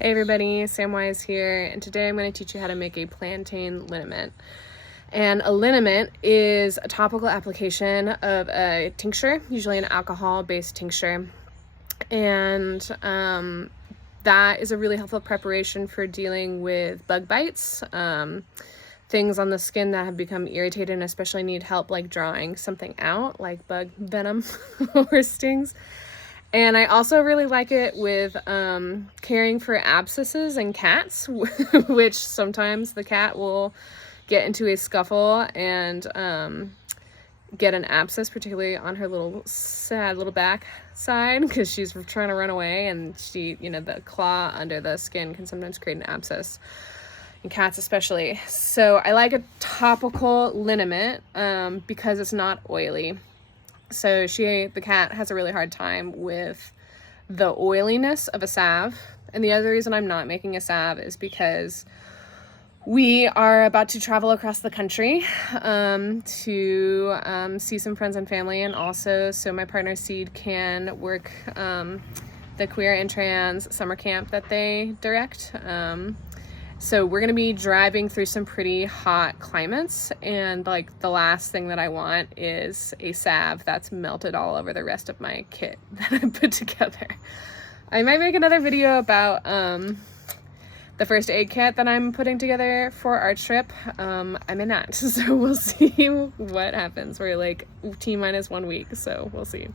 Hey everybody, Samwise here, and today I'm going to teach you how to make a plantain liniment. And a liniment is a topical application of a tincture, usually an alcohol-based tincture. And that is a really helpful preparation for dealing with bug bites, things on the skin that have become irritated and especially need help like drawing something out, like bug venom or stings. And I also really like it with caring for abscesses in cats, which sometimes the cat will get into a scuffle and get an abscess, particularly on her little sad little back side, because she's trying to run away, and she, the claw under the skin can sometimes create an abscess in cats especially. So I like a topical liniment because it's not oily. So the cat has a really hard time with the oiliness of a salve. And the other reason I'm not making a salve is because we are about to travel across the country to see some friends and family, and also so my partner Seed can work the queer and trans summer camp that they direct. So we're going to be driving through some pretty hot climates, and like the last thing that I want is a salve that's melted all over the rest of my kit that I put together. I might make another video about the first aid kit that I'm putting together for our trip. I'm in that, so we'll see what happens. We're like T-minus 1 week, so we'll see.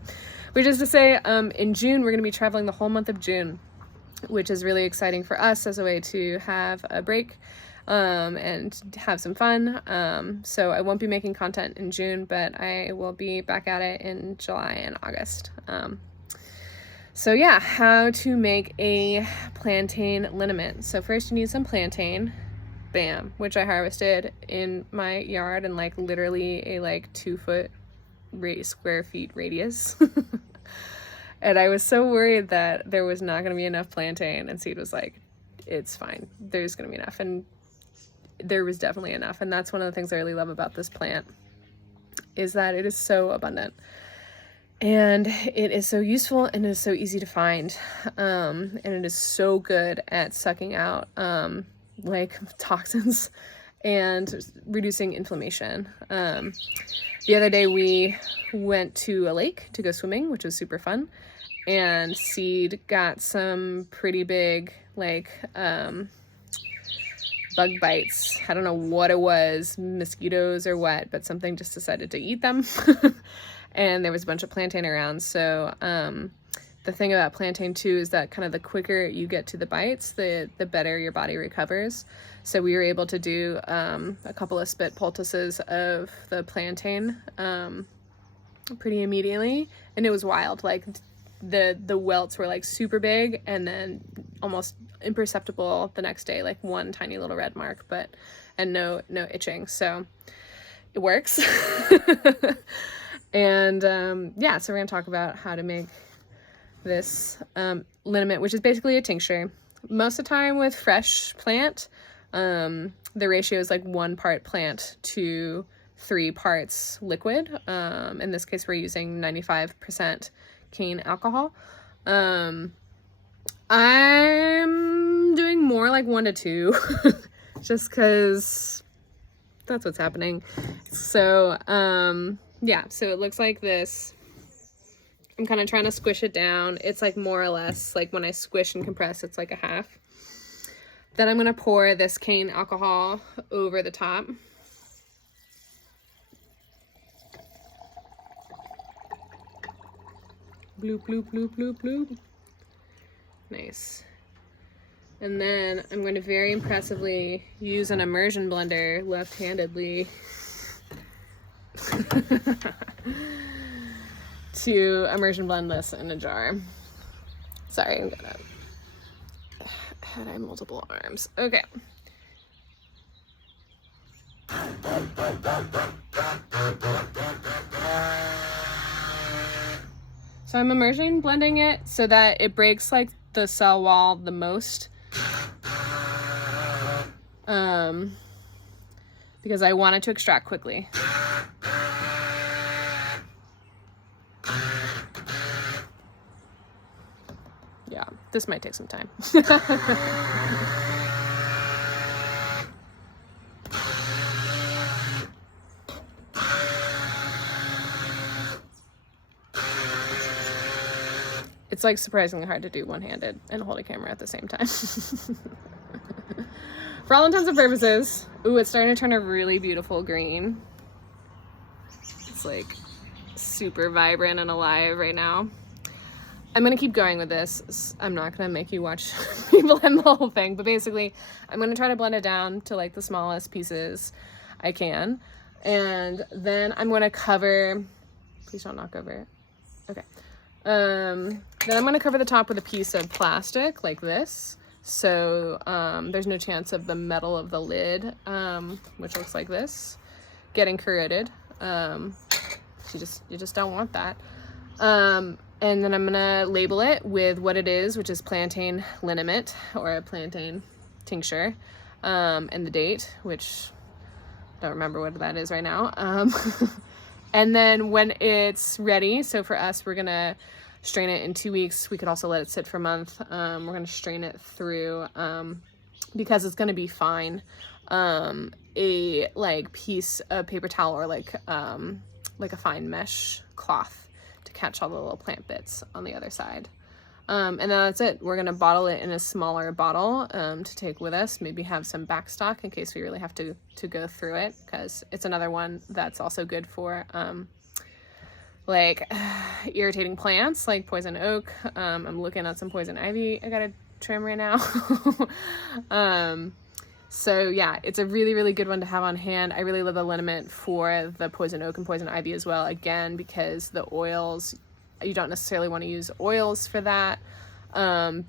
Which is to say, in June, we're going to be traveling the whole month of June, which is really exciting for us as a way to have a break and have some fun. So I won't be making content in June, but I will be back at it in July and August. So yeah, how to make a plantain liniment. So first you need some plantain, bam, which I harvested in my yard in like literally a 2 foot square feet radius. And I was so worried that there was not going to be enough plantain, and Seed was like, it's fine, there's going to be enough. And there was definitely enough. And that's one of the things I really love about this plant, is that it is so abundant. And it is so useful, and it is so easy to find. And it is so good at sucking out toxins and reducing inflammation. The other day we went to a lake to go swimming, which was super fun. And Seed got some pretty big bug bites. I don't know what it was, mosquitoes or what, but something just decided to eat them. And there was a bunch of plantain around. So the thing about plantain too is that kind of the quicker you get to the bites, the better your body recovers. So we were able to do a couple of spit poultices of the plantain pretty immediately, and it was wild. Like the welts were like super big, and then almost imperceptible the next day, like one tiny little red mark, and no itching. So it works. And yeah, so we're gonna talk about how to make this liniment, which is basically a tincture. Most of the time with fresh plant, the ratio is like 1 part plant to 3 parts liquid. In this case, we're using 95% cane alcohol. I'm doing more like 1 to 2, just because that's what's happening. So yeah, so it looks like this. I'm kind of trying to squish it down. It's like more or less like when I squish and compress, it's like a half. Then I'm going to pour this cane alcohol over the top. Bloop, bloop, bloop, bloop, bloop. Nice. And then I'm going to very impressively use an immersion blender left-handedly to immersion blend this in a jar. Sorry, I'm gonna had I multiple arms. Okay. So I'm immersion blending it so that it breaks like the cell wall the most. Because I want it to extract quickly. Yeah. this might take some time. It's like surprisingly hard to do one-handed and hold a camera at the same time. For all intents and purposes, ooh, it's starting to turn a really beautiful green. It's like super vibrant and alive right now. I'm gonna keep going with this. I'm not gonna make you watch people and the whole thing, but basically I'm gonna try to blend it down to like the smallest pieces I can. And then I'm gonna cover, please don't knock over it. Okay. Then I'm gonna cover the top with a piece of plastic like this. So there's no chance of the metal of the lid, which looks like this, getting corroded. You just don't want that. And then I'm gonna label it with what it is, which is plantain liniment or a plantain tincture, and the date, which I don't remember what that is right now. And then when it's ready, so for us, we're gonna strain it in 2 weeks. We could also let it sit for a month. We're gonna strain it through, because it's gonna be fine, a like piece of paper towel or like a fine mesh cloth to catch all the little plant bits on the other side. And then that's it. We're gonna bottle it in a smaller bottle to take with us, maybe have some backstock in case we really have to go through it, because it's another one that's also good for like irritating plants like poison oak. I'm looking at some poison ivy I gotta trim right now. So yeah, it's a really, really good one to have on hand. I really love the liniment for the poison oak and poison ivy as well, again, because the oils, you don't necessarily want to use oils for that,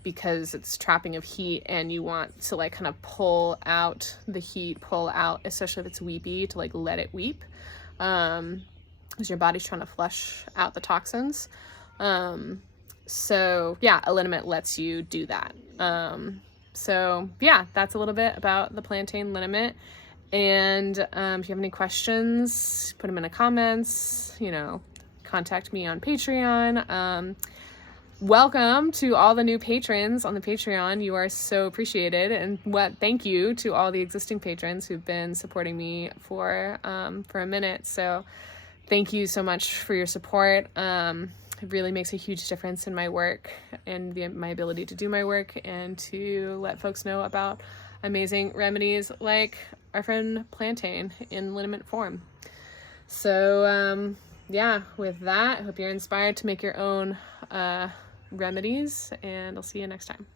because it's trapping of heat and you want to like kind of pull out the heat, especially if it's weepy, to like let it weep, because your body's trying to flush out the toxins. So yeah, a liniment lets you do that. So yeah, that's a little bit about the plantain liniment. And if you have any questions, put them in the comments, contact me on Patreon. Welcome to all the new patrons on the Patreon. You are so appreciated. And thank you to all the existing patrons who've been supporting me for a minute. So thank you so much for your support. It really makes a huge difference in my work and my ability to do my work and to let folks know about amazing remedies like our friend Plantain in liniment form. So yeah, with that, I hope you're inspired to make your own remedies, and I'll see you next time.